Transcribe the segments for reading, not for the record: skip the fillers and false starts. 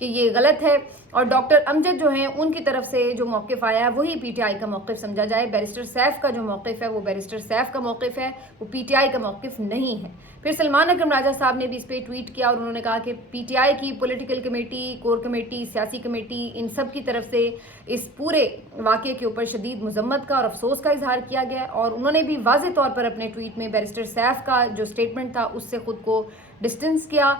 کہ یہ غلط ہے اور ڈاکٹر امجد جو ہیں ان کی طرف سے جو موقف آیا ہے وہی پی ٹی آئی کا موقف سمجھا جائے. بیرسٹر سیف کا جو موقف ہے وہ بیرسٹر سیف کا موقف ہے, وہ پی ٹی آئی کا موقف نہیں ہے. پھر سلمان اکرم راجہ صاحب نے بھی اس پہ ٹویٹ کیا اور انہوں نے کہا کہ پی ٹی آئی کی پولیٹیکل کمیٹی, کور کمیٹی, سیاسی کمیٹی, ان سب کی طرف سے اس پورے واقعے کے اوپر شدید مذمت کا اور افسوس کا اظہار کیا گیا. اور انہوں نے بھی واضح طور پر اپنے ٹویٹ میں بیرسٹر سیف کا جو سٹیٹمنٹ تھا اس سے خود کو ڈسٹنس کیا,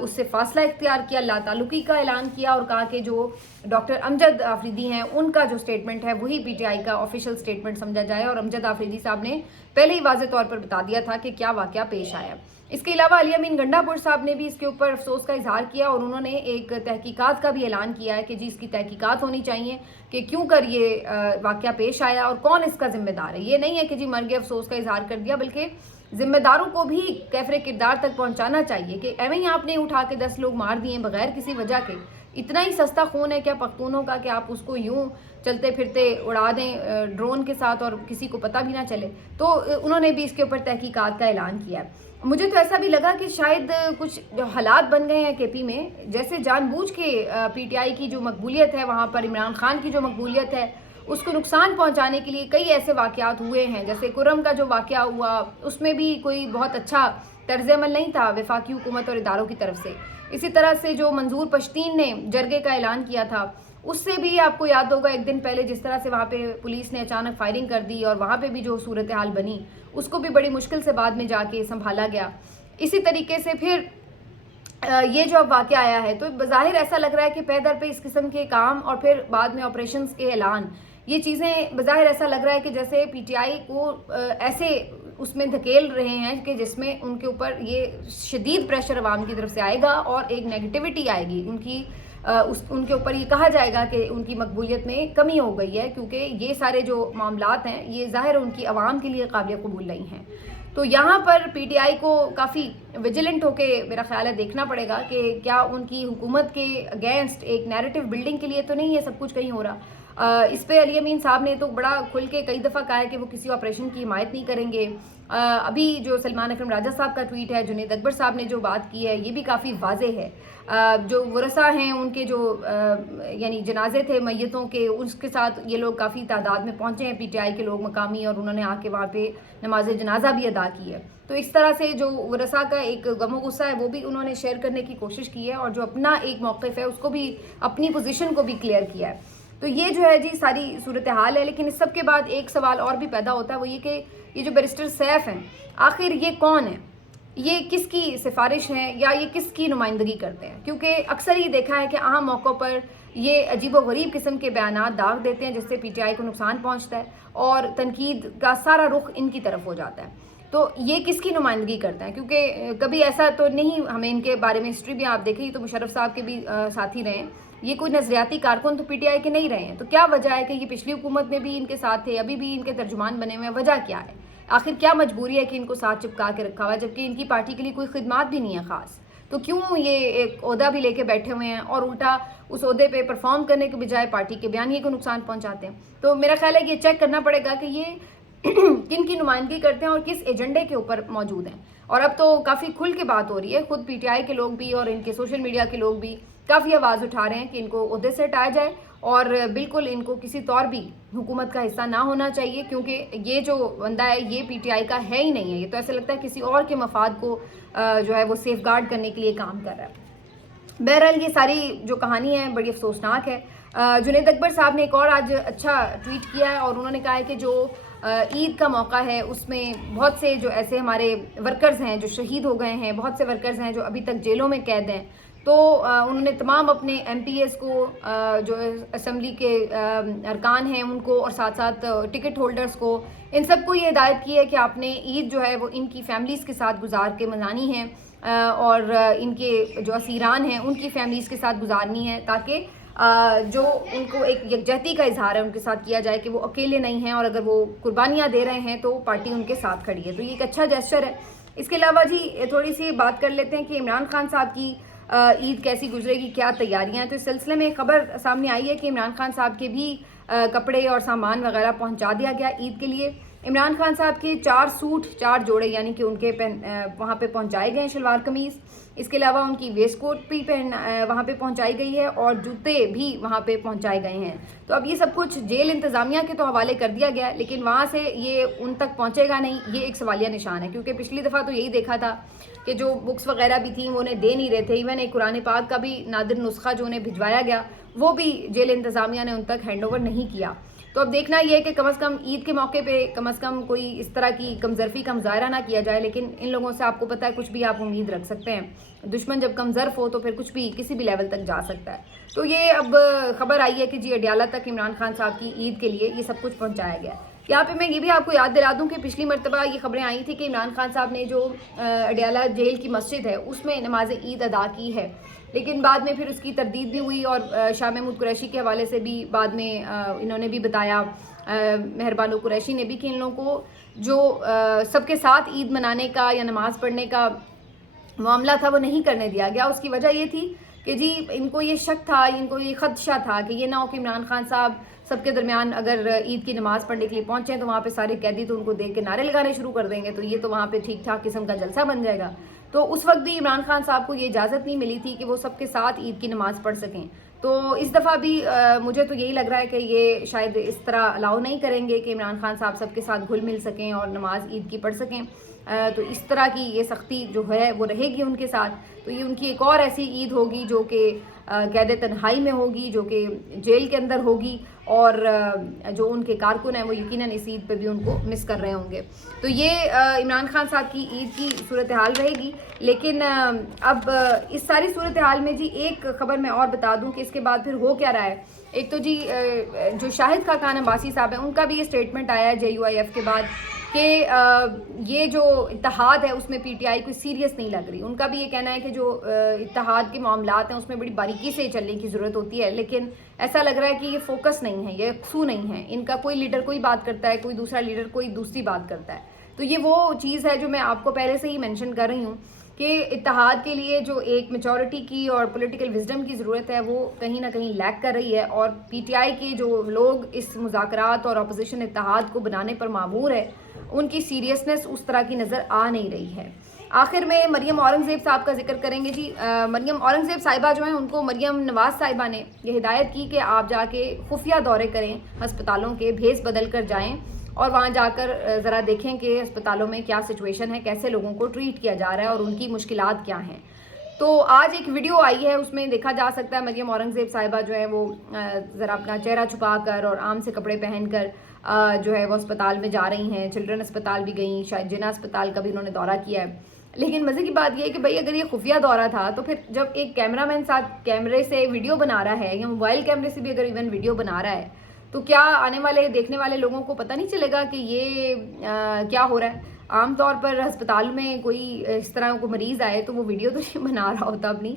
اس سے فاصلہ اختیار کیا, لا تعلقی کا اعلان کیا اور کہا کہ جو ڈاکٹر امجد آفریدی ہیں ان کا جو سٹیٹمنٹ ہے وہی پی ٹی آئی کا آفیشیل سٹیٹمنٹ سمجھا جائے. اور امجد آفریدی صاحب نے پہلے ہی واضح طور پر بتا دیا تھا کہ کیا واقعہ پیش آیا. اس کے علاوہ علی امین گنڈا پور صاحب نے بھی اس کے اوپر افسوس کا اظہار کیا اور انہوں نے ایک تحقیقات کا بھی اعلان کیا ہے کہ جی اس کی تحقیقات ہونی چاہیے کہ کیوں کر یہ واقعہ پیش آیا اور کون اس کا ذمہ دار ہے. یہ نہیں ہے کہ جی مر گئے افسوس کا اظہار کر دیا, بلکہ ذمہ داروں کو بھی کیفر کردار تک پہنچانا چاہیے کہ ایویں ہی آپ نے اٹھا کے 10 لوگ مار دیے بغیر کسی وجہ کے. اتنا ہی سستا خون ہے کیا پختونوں کا کہ آپ اس کو یوں چلتے پھرتے اڑا دیں ڈرون کے ساتھ اور کسی کو پتہ بھی نہ چلے. تو انہوں نے بھی اس کے اوپر تحقیقات کا اعلان کیا ہے. مجھے تو ایسا بھی لگا کہ شاید کچھ جو حالات بن گئے ہیں کے پی میں, جیسے جان بوجھ کے پی ٹی آئی کی جو مقبولیت ہے وہاں پر عمران خان کی جو مقبولیت ہے اس کو نقصان پہنچانے کے لیے کئی ایسے واقعات ہوئے ہیں. جیسے کرم کا جو واقعہ ہوا اس میں بھی کوئی بہت اچھا طرز عمل نہیں تھا وفاقی حکومت اور اداروں کی طرف سے. اسی طرح سے جو منظور پشتین نے جرگے کا اعلان کیا تھا اس سے بھی آپ کو یاد ہوگا ایک دن پہلے جس طرح سے وہاں پہ پولیس نے اچانک فائرنگ کر دی اور وہاں پہ بھی جو صورتحال بنی اس کو بھی بڑی مشکل سے بعد میں جا کے سنبھالا گیا. اسی طریقے سے پھر یہ جو اب واقعہ آیا ہے تو بظاہر ایسا لگ رہا ہے کہ پے در پہ اس قسم کے کام اور پھر بعد میں آپریشنز کے اعلان, یہ چیزیں بظاہر ایسا لگ رہا ہے کہ جیسے پی ٹی آئی کو ایسے اس میں دھکیل رہے ہیں کہ جس میں ان کے اوپر یہ شدید پریشر عوام کی طرف سے آئے گا اور ایک نیگیٹیوٹی آئے گی ان کے اوپر. یہ کہا جائے گا کہ ان کی مقبولیت میں کمی ہو گئی ہے کیونکہ یہ سارے جو معاملات ہیں یہ ظاہر ان کی عوام کے لیے قابل قبول نہیں ہیں. تو یہاں پر پی ٹی آئی کو کافی ویجیلنٹ ہو کے میرا خیال ہے دیکھنا پڑے گا کہ کیا ان کی حکومت کے اگینسٹ ایک نیریٹو بلڈنگ کے لیے تو نہیں ہے سب کچھ کہیں ہو رہا. اس پہ علی امین صاحب نے تو بڑا کھل کے کئی دفعہ کہا ہے کہ وہ کسی آپریشن کی حمایت نہیں کریں گے. ابھی جو سلمان اکرم راجہ صاحب کا ٹویٹ ہے, جنید اکبر صاحب نے جو بات کی ہے یہ بھی کافی واضح ہے. جو ورثہ ہیں ان کے جو یعنی جنازے تھے میتوں کے, اس کے ساتھ یہ لوگ کافی تعداد میں پہنچے ہیں پی ٹی آئی کے لوگ مقامی, اور انہوں نے آ کے وہاں پہ نماز جنازہ بھی ادا کی ہے. تو اس طرح سے جو ورثہ کا ایک غم و غصہ ہے وہ بھی انہوں نے شیئر کرنے کی کوشش کی ہے اور جو اپنا ایک موقف ہے اس کو بھی, اپنی پوزیشن کو بھی کلیئر کیا ہے. تو یہ جو ہے جی ساری صورتحال ہے. لیکن اس سب کے بعد ایک سوال اور بھی پیدا ہوتا ہے, وہ یہ کہ یہ جو بیرسٹر سیف ہیں آخر یہ کون ہیں, یہ کس کی سفارش ہیں یا یہ کس کی نمائندگی کرتے ہیں. کیونکہ اکثر یہ دیکھا ہے کہ عام موقعوں پر یہ عجیب و غریب قسم کے بیانات داغ دیتے ہیں جس سے پی ٹی آئی کو نقصان پہنچتا ہے اور تنقید کا سارا رخ ان کی طرف ہو جاتا ہے. تو یہ کس کی نمائندگی کرتے ہیں, کیونکہ کبھی ایسا تو نہیں, ہمیں ان کے بارے میں ہسٹری بھی آپ دیکھیں, یہ تو مشرف صاحب کے بھی ساتھی رہے ہیں, یہ کوئی نظریاتی کارکن تو پی ٹی آئی کے نہیں رہے ہیں. تو کیا وجہ ہے کہ یہ پچھلی حکومت میں بھی ان کے ساتھ تھے, ابھی بھی ان کے ترجمان بنے ہوئے ہیں, وجہ کیا ہے, آخر کیا مجبوری ہے کہ ان کو ساتھ چپکا کے رکھا ہوا ہے جبکہ ان کی پارٹی کے لیے کوئی خدمات بھی نہیں ہے خاص. تو کیوں یہ ایک عہدہ بھی لے کے بیٹھے ہوئے ہیں اور الٹا اس عہدے پہ پرفارم کرنے کے بجائے پارٹی کے بیانیے کو نقصان پہنچاتے ہیں. تو میرا خیال ہے کہ یہ چیک کرنا پڑے گا کہ یہ کن کی نمائندگی کرتے ہیں اور کس ایجنڈے کے اوپر موجود ہیں. اور اب تو کافی کھل کے بات ہو رہی ہے, خود پی ٹی آئی کے لوگ بھی اور ان کے سوشل میڈیا کے لوگ بھی کافی آواز اٹھا رہے ہیں کہ ان کو عہدے سے ہٹایا جائے اور بالکل ان کو کسی طور بھی حکومت کا حصہ نہ ہونا چاہیے, کیونکہ یہ جو بندہ ہے یہ پی ٹی آئی کا ہے ہی نہیں ہے. یہ تو ایسا لگتا ہے کسی اور کے مفاد کو جو ہے وہ سیف گارڈ کرنے کے لیے کام کر رہا ہے. بہرحال یہ ساری جو کہانی ہے بڑی افسوسناک ہے. جنید اکبر صاحب نے ایک اور آج اچھا ٹویٹ کیا ہے اور انہوں نے کہا ہے کہ جو عید کا موقع ہے اس میں بہت سے جو ایسے ہمارے ورکرز ہیں جو شہید ہو گئے ہیں, بہت سے ورکرز ہیں جو ابھی تک جیلوں میں قید ہیں, تو انہوں نے تمام اپنے ایم پی ایس کو, جو اسمبلی کے ارکان ہیں ان کو, اور ساتھ ساتھ ٹکٹ ہولڈرز کو, ان سب کو یہ ہدایت کی ہے کہ آپ نے عید جو ہے وہ ان کی فیملیز کے ساتھ گزار کے منانی ہے اور ان کے جو اسیران ہیں ان کی فیملیز کے ساتھ گزارنی ہے, تاکہ جو ان کو ایک یکجہتی کا اظہار ہے ان کے ساتھ کیا جائے کہ وہ اکیلے نہیں ہیں اور اگر وہ قربانیاں دے رہے ہیں تو پارٹی ان کے ساتھ کھڑی ہے. تو یہ ایک اچھا جیسچر ہے. اس کے علاوہ جی تھوڑی سی بات کر لیتے ہیں کہ عمران خان صاحب کی عید کیسی گزرے گی, کیا تیاریاں ہیں. تو اس سلسلے میں خبر سامنے آئی ہے کہ عمران خان صاحب کے بھی کپڑے اور سامان وغیرہ پہنچا دیا گیا عید کے لیے. عمران خان صاحب کے 4 سوٹ 4 جوڑے یعنی کہ ان کے وہاں پہ پہنچائے گئے ہیں، شلوار قمیض، اس کے علاوہ ان کی ویسٹ کوٹ بھی وہاں پہ پہنچائی گئی ہے اور جوتے بھی وہاں پہ پہنچائے گئے ہیں۔ تو اب یہ سب کچھ جیل انتظامیہ کے تو حوالے کر دیا گیا، لیکن وہاں سے یہ ان تک پہنچے گا نہیں، یہ ایک سوالیہ نشان ہے، کیونکہ پچھلی دفعہ تو یہی دیکھا تھا کہ جو بکس وغیرہ بھی تھیں وہ انہیں دے نہیں رہے تھے، ایون ایک قرآن پاک کا بھی نادر نسخہ جو انہیں بھجوایا گیا وہ بھی جیل انتظامیہ نے ان تک ہینڈ اوور نہیں کیا۔ تو اب دیکھنا یہ ہے کہ کم از کم عید کے موقع پہ کم از کم کوئی اس طرح کی کمظرفی کا مظاہرہ نہ کیا جائے، لیکن ان لوگوں سے آپ کو پتہ ہے کچھ بھی آپ امید رکھ سکتے ہیں، دشمن جب کمظرف ہو تو پھر کچھ بھی کسی بھی لیول تک جا سکتا ہے۔ تو یہ اب خبر آئی ہے کہ جی اڈیالہ تک عمران خان صاحب کی عید کے لیے یہ سب کچھ پہنچایا گیا ہے۔ یہاں پہ میں یہ بھی آپ کو یاد دلا دوں کہ پچھلی مرتبہ یہ خبریں آئی تھی کہ عمران خان صاحب نے جو اڈیالہ جیل کی مسجد ہے اس میں نماز عید ادا کی ہے، لیکن بعد میں پھر اس کی تردید بھی ہوئی اور شاہ محمود قریشی کے حوالے سے بھی بعد میں انہوں نے بھی بتایا، مہربان قریشی نے بھی، کہ ان لوگوں کو جو سب کے ساتھ عید منانے کا یا نماز پڑھنے کا معاملہ تھا وہ نہیں کرنے دیا گیا۔ اس کی وجہ یہ تھی کہ جی ان کو یہ شک تھا، ان کو یہ خدشہ تھا کہ یہ نہ ہو کہ عمران خان صاحب سب کے درمیان اگر عید کی نماز پڑھنے کے لیے پہنچیں تو وہاں پہ سارے قیدی تو ان کو دیکھ کے نعرے لگانے شروع کر دیں گے، تو یہ تو وہاں پہ ٹھیک ٹھاک قسم کا جلسہ بن جائے گا۔ تو اس وقت بھی عمران خان صاحب کو یہ اجازت نہیں ملی تھی کہ وہ سب کے ساتھ عید کی نماز پڑھ سکیں۔ تو اس دفعہ بھی مجھے تو یہی لگ رہا ہے کہ یہ شاید اس طرح الاؤ نہیں کریں گے کہ عمران خان صاحب سب کے ساتھ گھل مل سکیں اور نماز عید کی پڑھ سکیں۔ تو اس طرح کی یہ سختی جو ہے وہ رہے گی ان کے ساتھ، تو یہ ان کی ایک اور ایسی عید ہوگی جو کہ قید تنہائی میں ہوگی، جو کہ جیل کے اندر ہوگی، اور جو ان کے کارکن ہیں وہ یقیناً اس عید پہ بھی ان کو مس کر رہے ہوں گے۔ تو یہ عمران خان صاحب کی عید کی صورتحال رہے گی۔ لیکن اب اس ساری صورتحال میں جی ایک خبر میں اور بتا دوں کہ اس کے بعد پھر ہو کیا رہا ہے۔ ایک تو جی جو شاہد خاقان عباسی صاحب ہیں ان کا بھی یہ اسٹیٹمنٹ آیا ہے JUIF کے بعد کہ یہ جو اتحاد ہے اس میں PTI کوئی سیریس نہیں لگ رہی۔ ان کا بھی یہ کہنا ہے کہ جو اتحاد کے معاملات ہیں اس میں بڑی باریکی سے چلنے کی ضرورت ہوتی ہے، لیکن ایسا لگ رہا ہے کہ یہ فوکس نہیں ہے، یہ یکسو نہیں ہے، ان کا کوئی لیڈر کوئی بات کرتا ہے، کوئی دوسرا لیڈر کوئی دوسری بات کرتا ہے۔ تو یہ وہ چیز ہے جو میں آپ کو پہلے سے ہی مینشن کر رہی ہوں کہ اتحاد کے لیے جو ایک میچورٹی کی اور پولیٹیکل وزڈم کی ضرورت ہے وہ کہیں نہ کہیں لیک کر رہی ہے، اور PTI کے جو لوگ اس مذاکرات اور اپوزیشن اتحاد کو بنانے پر معمور ہے ان کی سیریسنس اس طرح کی نظر آ نہیں رہی ہے۔ آخر میں مریم اورنگزیب صاحب کا ذکر کریں گے جی۔ مریم اورنگزیب صاحبہ جو ہیں ان کو مریم نواز صاحبہ نے یہ ہدایت کی کہ آپ جا کے خفیہ دورے کریں ہسپتالوں کے، بھیس بدل کر جائیں اور وہاں جا کر ذرا دیکھیں کہ ہسپتالوں میں کیا سچویشن ہے، کیسے لوگوں کو ٹریٹ کیا جا رہا ہے اور ان کی مشکلات کیا ہیں۔ تو آج ایک ویڈیو آئی ہے، اس میں دیکھا جا سکتا ہے مریم اورنگزیب صاحبہ جو ہے وہ ذرا اپنا چہرہ چھپا کر اور عام سے کپڑے پہن کر جو ہے وہ اسپتال میں جا رہی ہیں، چلڈرن اسپتال بھی گئیں، شاید جنا اسپتال کا بھی انہوں نے دورہ کیا ہے۔ لیکن مزے کی بات یہ ہے کہ بھئی اگر یہ خفیہ دورہ تھا تو پھر جب ایک کیمرہ مین ساتھ کیمرے سے ویڈیو بنا رہا ہے یا موبائل کیمرے سے بھی اگر ایون ویڈیو بنا رہا ہے تو کیا آنے والے دیکھنے والے لوگوں کو پتہ نہیں چلے گا کہ یہ کیا ہو رہا ہے؟ عام طور پر ہسپتال میں کوئی اس طرح کو مریض آئے تو وہ ویڈیو تو نہیں بنا رہا ہوتا اپنی،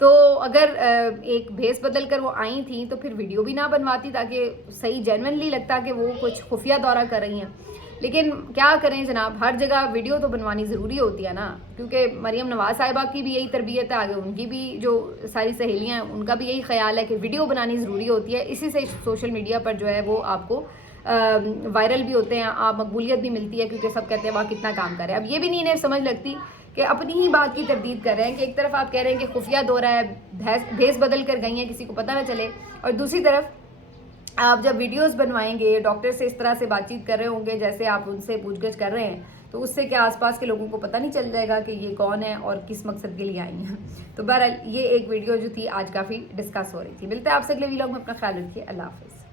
تو اگر ایک بھیس بدل کر وہ آئی تھیں تو پھر ویڈیو بھی نہ بنواتی تاکہ صحیح جینوئنلی لگتا کہ وہ کچھ خفیہ دورہ کر رہی ہیں۔ لیکن کیا کریں جناب، ہر جگہ ویڈیو تو بنوانی ضروری ہوتی ہے نا، کیونکہ مریم نواز صاحبہ کی بھی یہی تربیت ہے، آگے ان کی بھی جو ساری سہیلیاں ہیں ان کا بھی یہی خیال ہے کہ ویڈیو بنانی ضروری ہوتی ہے، اسی سے سوشل میڈیا پر جو ہے وہ آپ کو وائرل بھی ہوتے ہیں، آپ مقبولیت بھی ملتی ہے، کیونکہ سب کہتے ہیں وہاں کتنا کام کر رہے ہیں۔ اب یہ بھی نہیں انہیں سمجھ لگتی کہ اپنی ہی بات کی تردید کر رہے ہیں کہ ایک طرف آپ کہہ رہے ہیں کہ خفیہ دورہ ہے، بھیس بدل کر گئی ہیں کسی کو پتہ نہ چلے، اور دوسری طرف آپ جب ویڈیوز بنوائیں گے ڈاکٹر سے اس طرح سے بات چیت کر رہے ہوں گے جیسے آپ ان سے پوچھ گچھ کر رہے ہیں، تو اس سے کیا آس پاس کے لوگوں کو پتہ نہیں چل جائے گا کہ یہ کون ہے اور کس مقصد کے لیے آئی ہیں؟ تو بہرحال یہ ایک ویڈیو جو تھی آج کافی ڈسکس ہو رہی تھی۔ ملتے ہیں آپ سے اگلے ویلاگ میں، اپنا خیال رکھیے، اللہ حافظ۔